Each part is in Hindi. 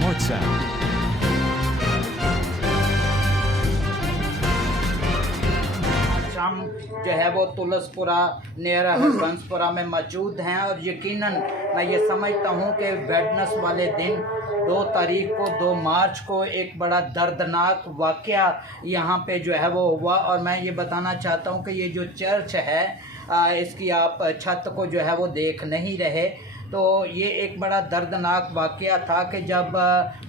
WhatsApp। हम जो है वो तुलसपुरा नियर हरबंसपुरा में मौजूद हैं और यकीनन मैं ये समझता हूँ कि वेडनेस वाले दिन 2 तारीख को 2 मार्च को एक बड़ा दर्दनाक वाक़या यहाँ पे जो है वो हुआ। और मैं ये बताना चाहता हूँ कि ये जो चर्च है इसकी आप छत को जो है वो देख नहीं रहे, तो ये एक बड़ा दर्दनाक वाक़या था कि जब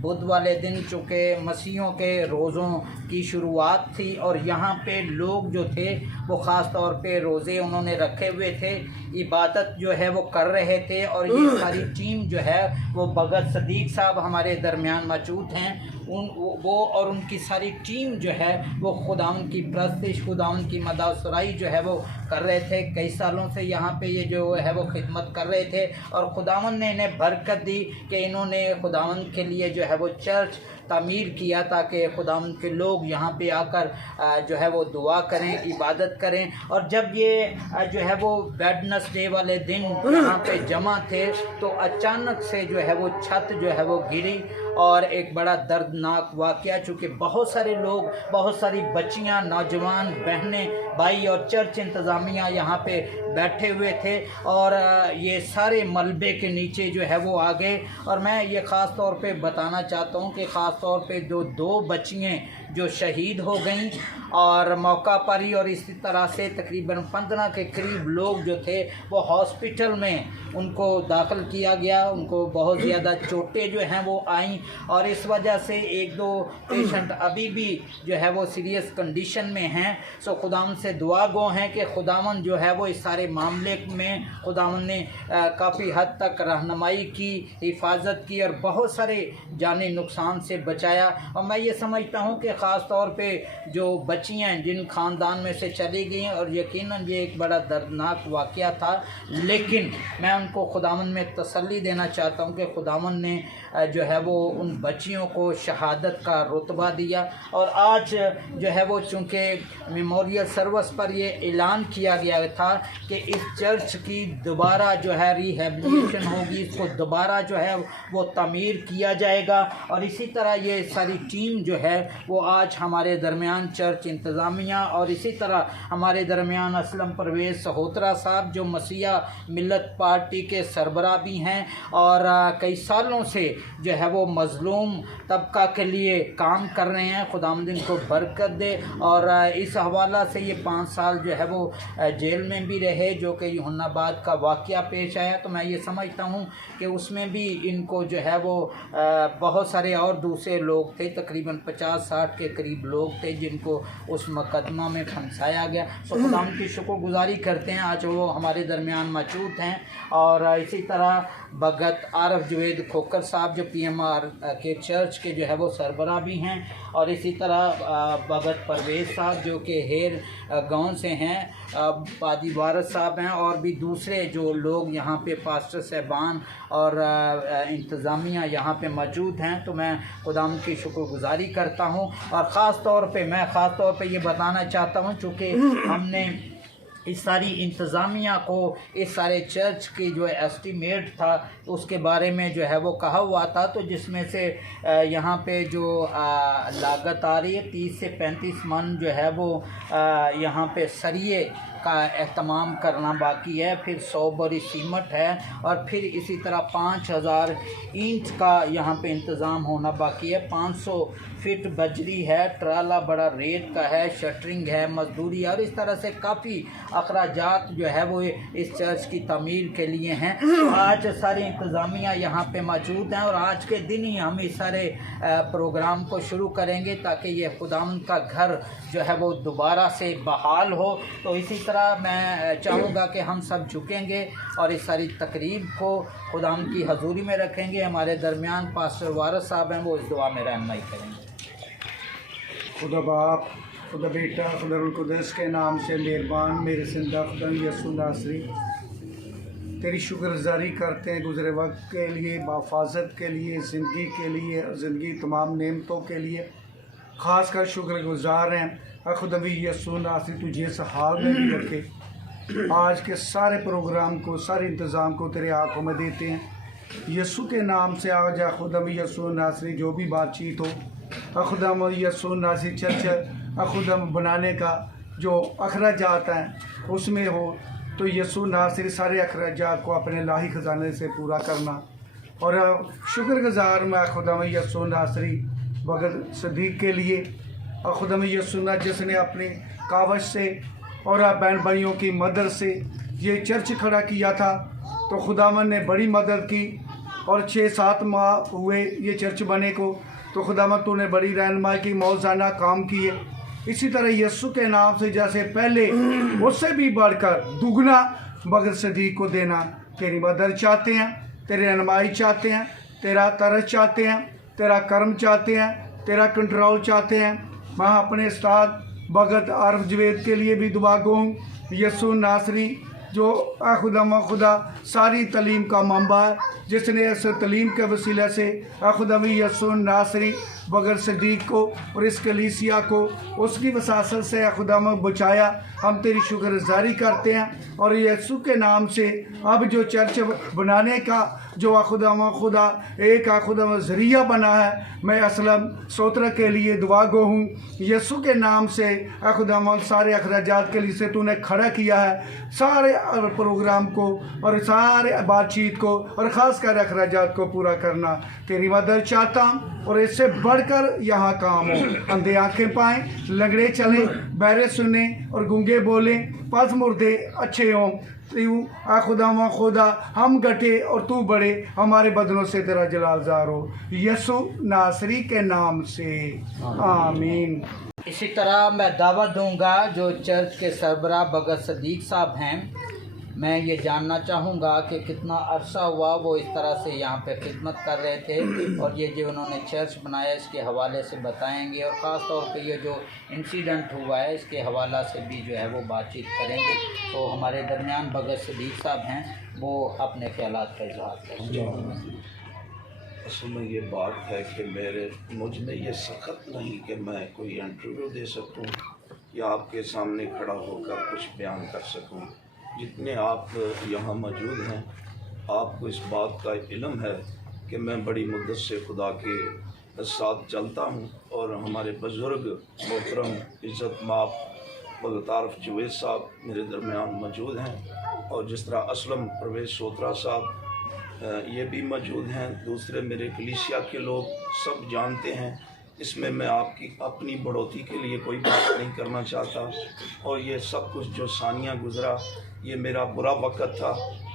बुध वाले दिन चूँकि मसीहों के रोज़ों की शुरुआत थी और यहाँ पे लोग जो थे वो ख़ास तौर पे रोज़े उन्होंने रखे हुए थे, इबादत जो है वो कर रहे थे। और ये सारी टीम जो है वो भगत सदीक साहब हमारे दरमियान मौजूद हैं, वो और उनकी सारी टीम जो है वो खुदावंद की परस्तिश, खुदावंद की मदासराई जो है वो कर रहे थे। कई सालों से यहाँ पे ये जो है वो खिदमत कर रहे थे और खुदावंद ने इन्हें बरकत दी कि इन्होंने खुदावंद के लिए जो है वो चर्च तामीर किया ताकि खुदावंद के लोग यहाँ पे आकर जो है वो दुआ करें, इबादत करें। और जब ये जो है वो वेडनेसडे वाले दिन यहाँ पे जमा थे तो अचानक से जो है वो छत जो है वो गिरी और एक बड़ा दर्दनाक वाक़या, चूँकि बहुत सारे लोग, बहुत सारी बच्चियाँ, नौजवान, बहनें, भाई और चर्च इंतज़ामिया यहाँ पे बैठे हुए थे और ये सारे मलबे के नीचे जो है वो आ गए। और मैं ये ख़ास तौर पे बताना चाहता हूँ कि ख़ास तौर पे जो 2 बच्चियाँ जो शहीद हो गईं और मौका पर ही, और इसी तरह से तकरीबन 15 के करीब लोग जो थे वो हॉस्पिटल में उनको दाखिल किया गया, उनको बहुत ज़्यादा चोटें जो हैं वो आईं और इस वजह से 1-2 पेशेंट अभी भी जो है वो सीरियस कंडीशन में हैं। सो खुदावंद से दुआ गो हैं कि खुदावंद जो है वो इस सारे मामले में खुदावंद ने काफ़ी हद तक रहनुमाई की, हिफाजत की और बहुत सारे जानी नुकसान से बचाया। और मैं ये समझता हूँ कि ख़ास तौर पे जो बच्चियाँ जिन ख़ानदान में से चली गई और यकीनन ये एक बड़ा दर्दनाक वाक़या था, लेकिन मैं उनको खुदावंद में तसल्ली देना चाहता हूँ कि खुदावंद ने जो है वो उन बच्चियों को शहादत का रुतबा दिया। और आज जो है वो चूँकि मेमोरियल सर्विस पर ये ऐलान किया गया था कि इस चर्च की दोबारा जो है रिहेबिलिटेशन होगी, इसको दोबारा जो है वो तामीर किया जाएगा। और इसी तरह ये सारी टीम जो है वो आज हमारे दरमियान चर्च इंतज़ामिया और इसी तरह हमारे दरमियान असलम परवेज़ सहोत्रा साहब जो मसीहा मिल्लत पार्टी के सरबराह भी हैं और कई सालों से जो है वो मज़लूम तबका के लिए काम कर रहे हैं। खुदावंद इनको बरकत दे। और इस हवाला से ये 5 साल जो है वो जेल में भी रहे, जो कि यूहन्नाबाद का वाक़या पेश आया, तो मैं ये समझता हूँ कि उसमें भी इनको जो है वो बहुत सारे और दूसरे लोग थे, तकरीबन 50-60 के करीब लोग थे जिनको उस मुकदमा में फंसाया गया। तो खुदावंद की शुक्रगुज़ारी करते हैं, आज वो हमारे दरमियान मौजूद हैं। और इसी तरह भगत आरफ जवेद खोकर साहब जो PMR के चर्च के जो है वो सरबराह भी हैं और इसी तरह भगत परवेज़ साहब जो कि हेर गांव से हैं, पादी वारस साहब हैं और भी दूसरे जो लोग यहाँ पे पास्टर साहबान और इंतज़ामिया यहाँ पे मौजूद हैं। तो मैं खुदावंद की शुक्रगुज़ारी करता हूँ और ख़ास तौर पे ये बताना चाहता हूँ चूँकि हमने इस सारी इंतज़ामिया को इस सारे चर्च की जो एस्टीमेट था उसके बारे में जो है वो कहा हुआ था, तो जिसमें से यहाँ पे जो लागत आ रही है 30 से 35 मन जो है वो यहाँ पे सरिये का एहतमाम करना बाकी है, फिर 100 बोरी सीमेंट है और फिर इसी तरह 5000 ईंट का यहाँ पे इंतज़ाम होना बाकी है, 500 फीट बजरी है, ट्राला बड़ा रेत का है, शटरिंग है, मजदूरी है और इस तरह से काफ़ी अखराजात जो है वो इस चर्च की तमीर के लिए हैं। तो आज सारी इंतज़ामिया यहाँ पे मौजूद हैं और आज के दिन ही हम इस सारे प्रोग्राम को शुरू करेंगे ताकि ये खुदावंद का घर जो है वो दोबारा से बहाल हो। तो इसी तरह मैं चाहूँगा कि हम सब झुकेंगे और इस सारी तकरीब को खुदावंद की हजूरी में रखेंगे। हमारे दरमियान पास्टर वारस साहब हैं, वो इस दुआ में रहनुमाई करेंगे। खुदा बाप, खुदा बेटा, खुदा रूह कुद्दूस के नाम से मेहरबान मेरे जिंदा खुदा यसू नासरी, तेरी शुक्रगुज़ारी करते हैं गुज़रे वक्त के लिए, हिफाजत के लिए, ज़िंदगी के लिए, ज़िंदगी तमाम नेमतों के लिए ख़ास कर शुक्रगुज़ार हैं। खुदा यसू नासरी तुझे इस हाल में भी रखे। आज के सारे प्रोग्राम को, सारे इंतज़ाम को तेरे हाथों में देते हैं यीशु के नाम से आज खुदम यसू नासरी जो भी बातचीत हो खुदम यसू नासरी चर्च खुदम बनाने का जो अखराजात हैं उसमें हो तो यसू नासरी सारे अखराजात को अपने लाही ख़जाने से पूरा करना। और शुक्रगुज़ार मैं खुदम यसू नासरी भगत सदीक के लिए और खुदम यसू ना जिसने अपने कावश से और बहन भाइयों की मदद से ये चर्च खड़ा किया था तो खुदावन ने बड़ी मदद की और 6-7 माह हुए ये चर्च बने को तो खुदावन तूने बड़ी रहनुमाई की मौज़ाना काम किए। इसी तरह यीशु के नाम से जैसे पहले उससे भी बढ़कर दुगना भगत सदीक को देना तेरी मदद चाहते हैं, तेरी रहनुमाई चाहते हैं, तेरा तरस चाहते हैं, तेरा कर्म चाहते हैं, तेरा कंट्रोल चाहते हैं। मैं अपने उस्ताद भगत आरफ जवेद के लिए भी दुआ गो हूँ। यसू नासरी जो खुदा सारी तलीम का मंबा है जिसने इस तलीम के वसीले से खुदमी यसू नासरी बगैर सदीक को और इस कलीसिया को उसकी वसासत से खुदाम बचाया। हम तेरी शुक्रगुज़ारी करते हैं और यीशु के नाम से अब जो चर्च बनाने का जो खुदा एक खुदा ज़रिया बना है मैं असलम सोतरा के लिए दुआ गो हूँ। यीशु के नाम से खुदा सारे अखराजात के लिए से तूने खड़ा किया है सारे प्रोग्राम को और सारे बातचीत को और ख़ास कर अखराजात को पूरा करना तेरी मदद चाहता हूँ और इससे बढ़कर यहाँ काम हो। अंधे आँखें पाएँ, लंगड़े चलें, बहरे सुने और गूंगे बोलें, पस मुर्दे अच्छे हों। खुदा हम घटे और तू बड़े, हमारे बदनों से तेरा जलाल ज़ाहिर हो यसू नासरी के नाम से आमीन। इसी तरह मैं दावा दूंगा जो चर्च के सरबराह भगत सदीक साहब हैं, मैं ये जानना चाहूँगा कि कितना अरसा हुआ वो इस तरह से यहाँ पे खिदमत कर रहे थे और ये जो उन्होंने चर्च बनाया इसके हवाले से बताएंगे और ख़ास तौर पे ये जो इंसिडेंट हुआ है इसके हवाला से भी जो है वो बातचीत करेंगे। तो हमारे दरमियान भगत सदीक साहब हैं, वो अपने ख्यालात का इजहार करेंगे। असल में ये बात है कि मुझ में ये सख्त नहीं कि मैं कोई इंटरव्यू दे सकूं या आपके सामने खड़ा होकर कुछ बयान कर सकूं। जितने आप यहाँ मौजूद हैं आपको इस बात का इल्म है कि मैं बड़ी मुद्दत से खुदा के साथ चलता हूँ और हमारे बुज़ुर्ग मोहतरम इज़्ज़त माप भगत आरफ जवेद साहब मेरे दरमियान मौजूद हैं और जिस तरह असलम परवेज़ सोत्रा साहब ये भी मौजूद हैं। दूसरे मेरे कलीसिया के लोग सब जानते हैं। इसमें मैं आपकी अपनी बढ़ोतरी के लिए कोई बात नहीं करना चाहता और ये सब कुछ जो सानिया गुज़रा ये मेरा बुरा वक़्त था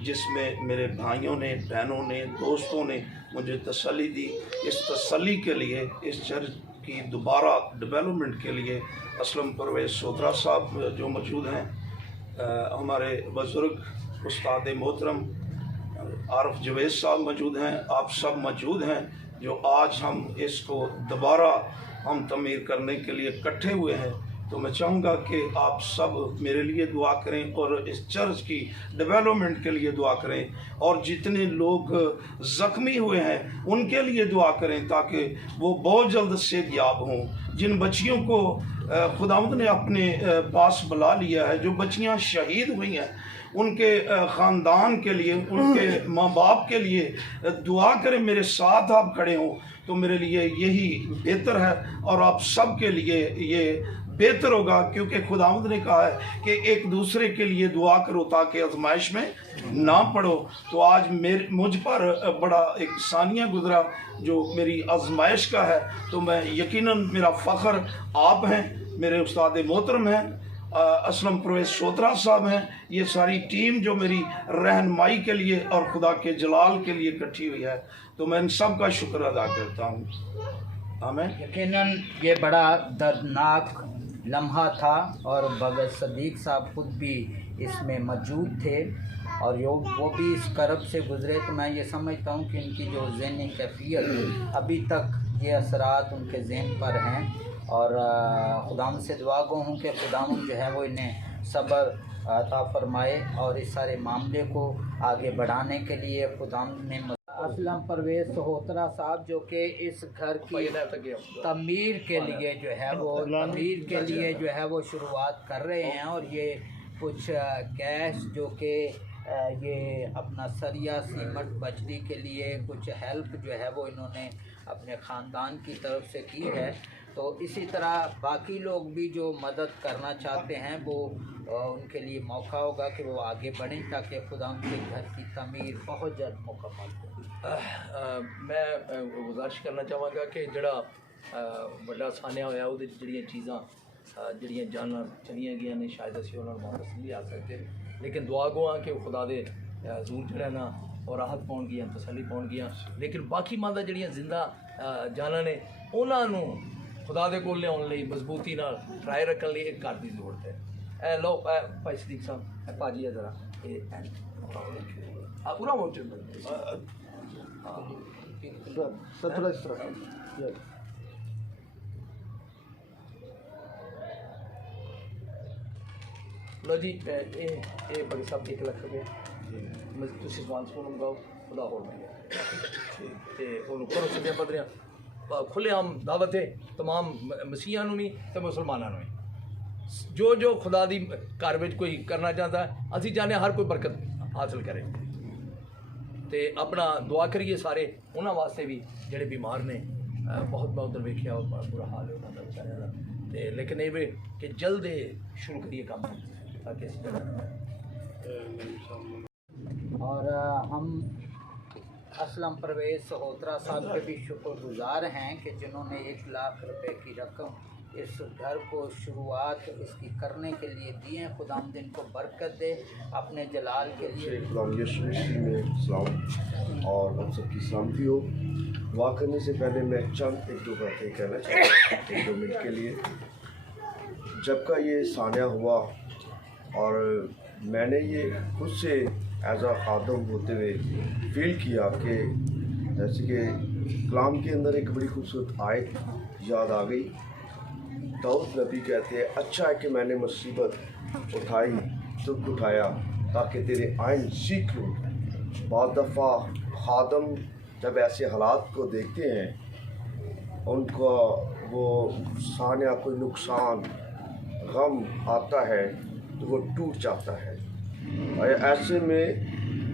जिसमें मेरे भाइयों ने, बहनों ने, दोस्तों ने मुझे तसल्ली दी। इस तसल्ली के लिए इस चर्च की दोबारा डेवलपमेंट के लिए असलम परवेज़ सोत्रा साहब जो मौजूद हैं, हमारे बुज़ुर्ग उस्ताद मोहतरम आरफ जवेद साहब मौजूद हैं, आप सब मौजूद हैं जो आज हम इसको दोबारा हम तमीर करने के लिए इकट्ठे हुए हैं। तो मैं चाहूँगा कि आप सब मेरे लिए दुआ करें और इस चर्च की डेवलपमेंट के लिए दुआ करें और जितने लोग ज़ख्मी हुए हैं उनके लिए दुआ करें ताकि वो बहुत जल्द सेहतयाब हों। जिन बच्चियों को खुदावंद ने अपने पास बुला लिया है, जो बच्चियां शहीद हुई हैं, उनके ख़ानदान के लिए, उनके माँ बाप के लिए दुआ करें। मेरे साथ आप खड़े हों तो मेरे लिए यही बेहतर है और आप सब के लिए ये बेहतर होगा क्योंकि खुदावंद ने कहा है कि एक दूसरे के लिए दुआ करो ताकि आजमाइश में ना पड़ो। तो आज मुझ पर बड़ा एक सानिया गुजरा जो मेरी आजमाइश का है, तो मैं यकीनन मेरा फ़ख्र आप हैं, मेरे उस्ताद मोहतरम हैं, असलम परवेज़ सोत्रा साहब हैं, ये सारी टीम जो मेरी रहनुमाई के लिए और खुदा के जलाल के लिए इकट्ठी हुई है। तो मैं इन सब का शुक्र अदा करता हूँ। आमीन। यकीनन ये बड़ा दर्दनाक लम्हा था और भगत सदीक साहब खुद भी इसमें मौजूद थे और वो भी इस करब से गुज़रे। तो मैं ये समझता हूँ कि इनकी जो ज़हनी कैफियत अभी तक ये असरात उनके ज़हन पर हैं और खुदाम से दुआ गो हूँ कि खुदाम जो है वो इन्हें सब्र अता फरमाए और इस सारे मामले को आगे बढ़ाने के लिए खुदाम ने असलम परवेज़ सोहतरा साहब जो कि इस घर की तमीर के लिए जो है वो शुरुआत कर रहे हैं और ये कुछ कैश जो कि ये अपना सरिया सीमेंट बजरी के लिए कुछ हेल्प जो है वो इन्होंने अपने ख़ानदान की तरफ से की है। तो इसी तरह बाकी लोग भी जो मदद करना चाहते हैं वो उनके लिए मौका होगा कि वो आगे बढ़ें ताकि खुदा के घर की तमीर बहुत जल्द मुकम्मल हो। मैं गुजारिश करना चाहांगा कि जड़ा बड़ा सानिया होया ਉਹਦੇ ਜਿਹੜੀਆਂ ਚੀਜ਼ਾਂ ਜਿਹੜੀਆਂ ਜਾਨਾਂ ਚਲੀਆਂ ਗਈਆਂ ਨੇ शायद ਅਸੀਂ ਉਹਨਾਂ ਨੂੰ ਵਾਪਸ नहीं आ सकते, लेकिन दुआ गो हाँ कि खुदा दे हजूर जड़ा ना और राहत पाउणगियां तसल्ली पाउणगियां। लेकिन बाकी मादा जड़ियां जिंदा जाना ने उन्होंने खुदा दे कोल लियाउण लई मजबूती नाल ट्राई रखण लई एक घर की जरूरत है। ए लो भाई सदीक साहब भाजी है जरा पूरा वोचर लो जी ये बड़ी साहब 1 लाख रुपये तुसीं एडवांस फोन मंगाओ खुदा होर मिले ते उन्होंने करो सिद्धियां पदरियां खुलेआम दावत है तमाम मसीहां नूं भी ते मुसलमानां नूं भी। जो जो खुदा दी घर विच कोई करना चाहता है असीं चाहते हर कोई बरकत हासिल करे ते अपना दुआ करिए सारे उन्हां वास्ते भी जिहड़े बीमार ने। बहुत मैं उधर वेखिया बुरा हाल है उन्हां दा बेचारियां दा ते लेकिन ये भी कि जल्द शुरू करिए काम ताकि और हम असलम परवेज़ सहोत्रा साहब के भी शुक्रगुजार हैं कि जिन्होंने 1 लाख रुपए की रकम इस घर को शुरुआत इसकी करने के लिए दिए। खुदाम दिन को बरकत दे अपने जलाल के लिए। खुदाम यीशु मसीह में सलाम और हम सबकी सलामती हो। दुआ करने से पहले मैं चंद 1-2 बातें कहना चाहता हूँ 1-2 मिनट के लिए। जब का ये सानिया हुआ और मैंने ये खुद से एज आ खादम होते हुए फील किया कि जैसे कि कलाम के अंदर एक बड़ी खूबसूरत आयत याद आ गई। दाऊद नबी कहते हैं, अच्छा है कि मैंने मुसीबत उठाई दुख उठाया ताकि तेरे आइन सीख लूँ। बहुत दफ़ा खादम जब ऐसे हालात को देखते हैं उनका वो सानिया कोई नुकसान गम आता है तो वो टूट जाता है और ऐसे में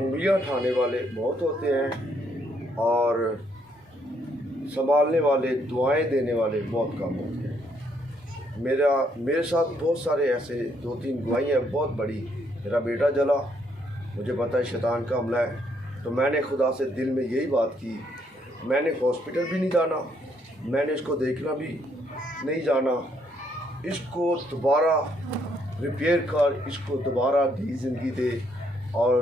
उंगलियां उठाने वाले बहुत होते हैं और संभालने वाले दुआएं देने वाले बहुत कम होते हैं। मेरे साथ बहुत सारे ऐसे 2-3 गवाहियाँ बहुत बड़ी। मेरा बेटा जला, मुझे पता है शैतान का हमला है, तो मैंने खुदा से दिल में यही बात की। मैंने हॉस्पिटल भी नहीं जाना, मैंने इसको देखना भी नहीं जाना, इसको दोबारा रिपेयर कर, इसको दोबारा नई ज़िंदगी दे। और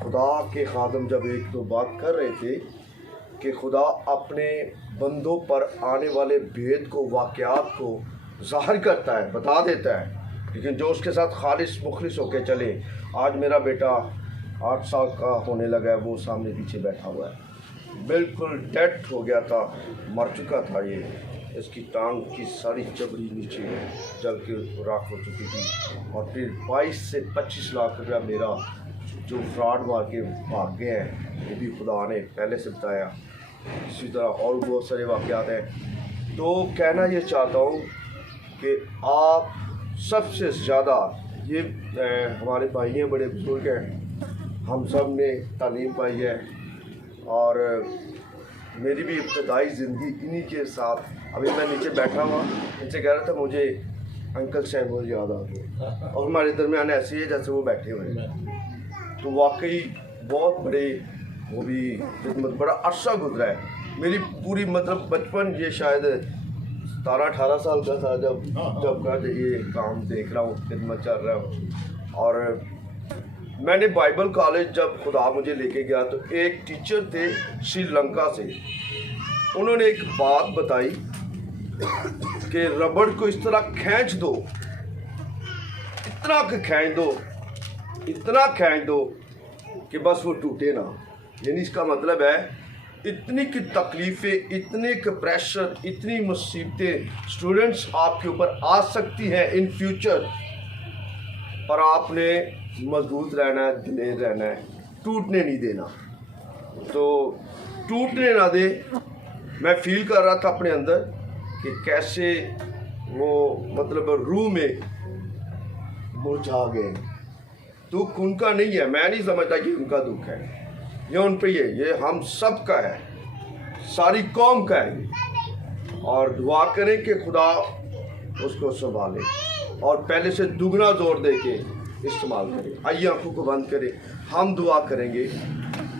खुदा के खादम जब 1-2 बात कर रहे थे कि खुदा अपने बंदों पर आने वाले भेद को वाक़यात को ज़ाहिर करता है, बता देता है, लेकिन जो उसके साथ खालिस मुखलिस होकर चले। आज मेरा बेटा 8 साल का होने लगा है, वो सामने पीछे बैठा हुआ है, बिल्कुल डेड हो गया था, मर चुका था। ये इसकी टांग की सारी जबड़ी नीचे जल के राख हो चुकी थी। और फिर 22 से 25 लाख रुपया मेरा जो फ्रॉड मार के भाग गए हैं, ये भी खुदा ने पहले से बताया। इसी तरह और बहुत सारे वाक़यात हैं। तो कहना ये चाहता हूँ कि आप सबसे ज़्यादा ये हमारे भाई हैं, बड़े बुजुर्ग हैं, हम सब ने तालीम पाई है और मेरी भी इब्तदाई ज़िंदगी इन्हीं के साथ। अभी मैं नीचे बैठा हुआ इनसे कह रहा था मुझे अंकल साहब बहुत याद आ गए और हमारे दरमियान ऐसे है जैसे वो बैठे हुए हैं। तो वाकई बहुत बड़े वो भी खिदमत, बड़ा अरसा गुजरा है। मेरी पूरी मतलब बचपन ये शायद 17-18 साल का था जब का ये काम देख रहा हूँ, खिदमत चल रहा हूँ। और मैंने बाइबल कॉलेज जब खुदा मुझे लेके गया तो एक टीचर थे श्रीलंका से, उन्होंने एक बात बताई कि रबड़ को इस तरह खींच दो, इतना खींच दो कि बस वो टूटे ना। यानी इसका मतलब है इतनी की तकलीफ़ें, इतने के प्रेशर, इतनी मुसीबतें स्टूडेंट्स आपके ऊपर आ सकती हैं इन फ्यूचर, पर आपने मजबूत रहना है, दिलेर रहना है, टूटने नहीं देना। तो टूटने ना दे। मैं फील कर रहा था अपने अंदर कि कैसे वो मतलब रूह में मुरझा गए दुख उनका नहीं है, मैं नहीं समझता कि उनका दुख है, ये उन पे ये हम सब का है, सारी कौम का है ये। और दुआ करें कि खुदा उसको संभाले और पहले से दुगना जोर दे के इस्तेमाल करें। आइए आंखों को बंद करें, हम दुआ करेंगे।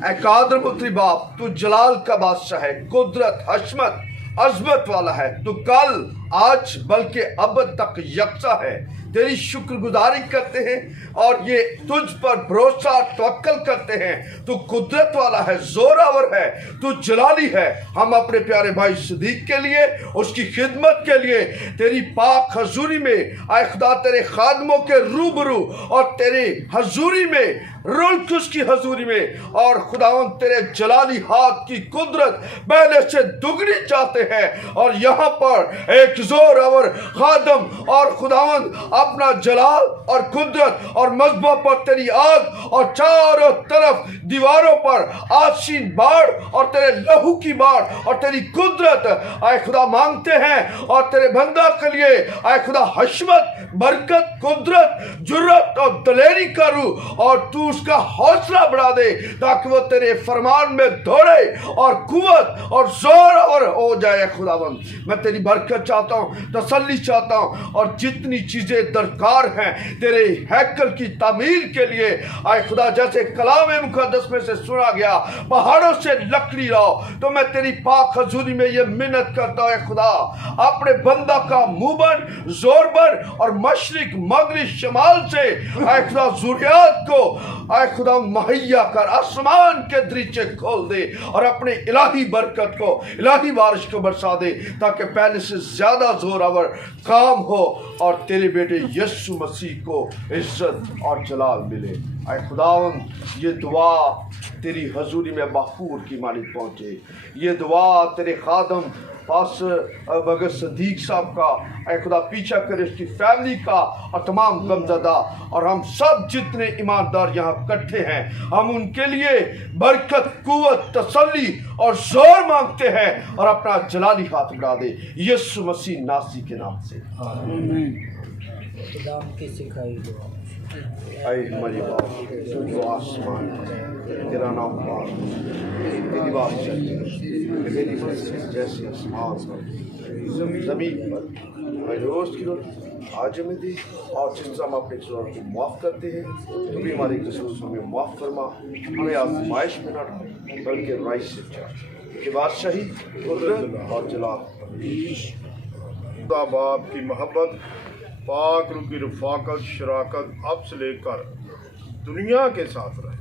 ऐ कादर पुत्री बाप, तू जलाल का बादशाह है, कुदरत, हशमत, अजमत वाला है। तू कल, आज, बल्कि अब तक यकसा है। तेरी शुक्रगुजारी करते हैं और ये तुझ पर भरोसा तवक्कल करते हैं। तू कुदरत वाला है, जोरावर है, तू जलाली है। हम अपने प्यारे भाई सदीक के लिए, उसकी खिदमत के लिए तेरी पाक हजूरी में आए खुदा, तेरे खादमों के रूबरू और तेरे हजूरी में रुल के उसकी हजूरी में, और खुदावन तेरे जलाली हाथ की कुदरत पहले से दुगनी चाहते हैं। और यहाँ पर एक जोरावर खादम और खुदावन अपना जलाल और कुदरत और मजबा पर तेरी आग और चारों तरफ दीवारों पर आशीन बाढ़ और तेरे लहू की बाढ़ और तेरी कुदरत आए खुदा मांगते हैं। और तेरे बंदा के लिए आए खुदा हशमत, बरकत, कुदरत, जुर्रत और दलेरी करूं, और तू उसका हौसला बढ़ा दे ताकि वो तेरे फरमान में दौड़े और कुव्वत और जोर और हो जाए। खुदावंद मैं तेरी बरकत चाहता हूँ, तसल्ली चाहता हूँ, और जितनी चीजें दरकार हैं तेरे हैकल की तामीर के लिए आए खुदा, जैसे कलाम मुकद्दस में से सुना गया पहाड़ों से लकड़ी लाओ, तो मैं तेरी पाक हजूरी में ये मिन्नत करता हूँ खुदा, अपने बंदा का मुंहबन, जोरबन और मशरिक, मगरिब, शमाल से आए खुदा ज़ुरियात को आए खुदा मुहैया कर, आसमान के दरीचे खोल दे और अपने इलाही बरकत को, इलाही बारिश को बरसा दे, ताकि पहले से ज्यादा जोरावर काम हो और तेरे बेटे यीशु मसीह को इज्जत और जलाल मिले। आए खुदावन ये दुआ तेरी हजूरी में बखूर की मालिक पहुँचे। ये दुआ तेरे खादम पास भगत सदीक साहब का ऐ खुदा पीछा करे, उसकी फैमिली का और तमाम गमज़दा और हम सब जितने ईमानदार यहाँ इकट्ठे हैं, हम उनके लिए बरकत, कुव्वत, तसल्ली और जोर मांगते हैं। और अपना जलाली हाथ बढ़ा दे यीशु मसीह नासी के नाम से। खुदा की सिखाई दुआ। ऐ हमारी बाप जो आसमान तेरा नाम पाक, तेरी बात तेरी मर्जी जैसे आसमान पर जमीन पर। हमें रोज की रोटी आज हमें दी, और जिस हम अपने कसूरों को माफ़ करते हैं तो भी हमारे कसूर हमें माफ़ फरमा। हमें आज़माइश में न डाल बल्कि राय से बचा, कि बादशाही, कुदरत और जलाल खुदा बाप की मोहब्बत, पाक रूह की रफ़ाकत, शराकत अब से लेकर दुनिया के साथ रहे।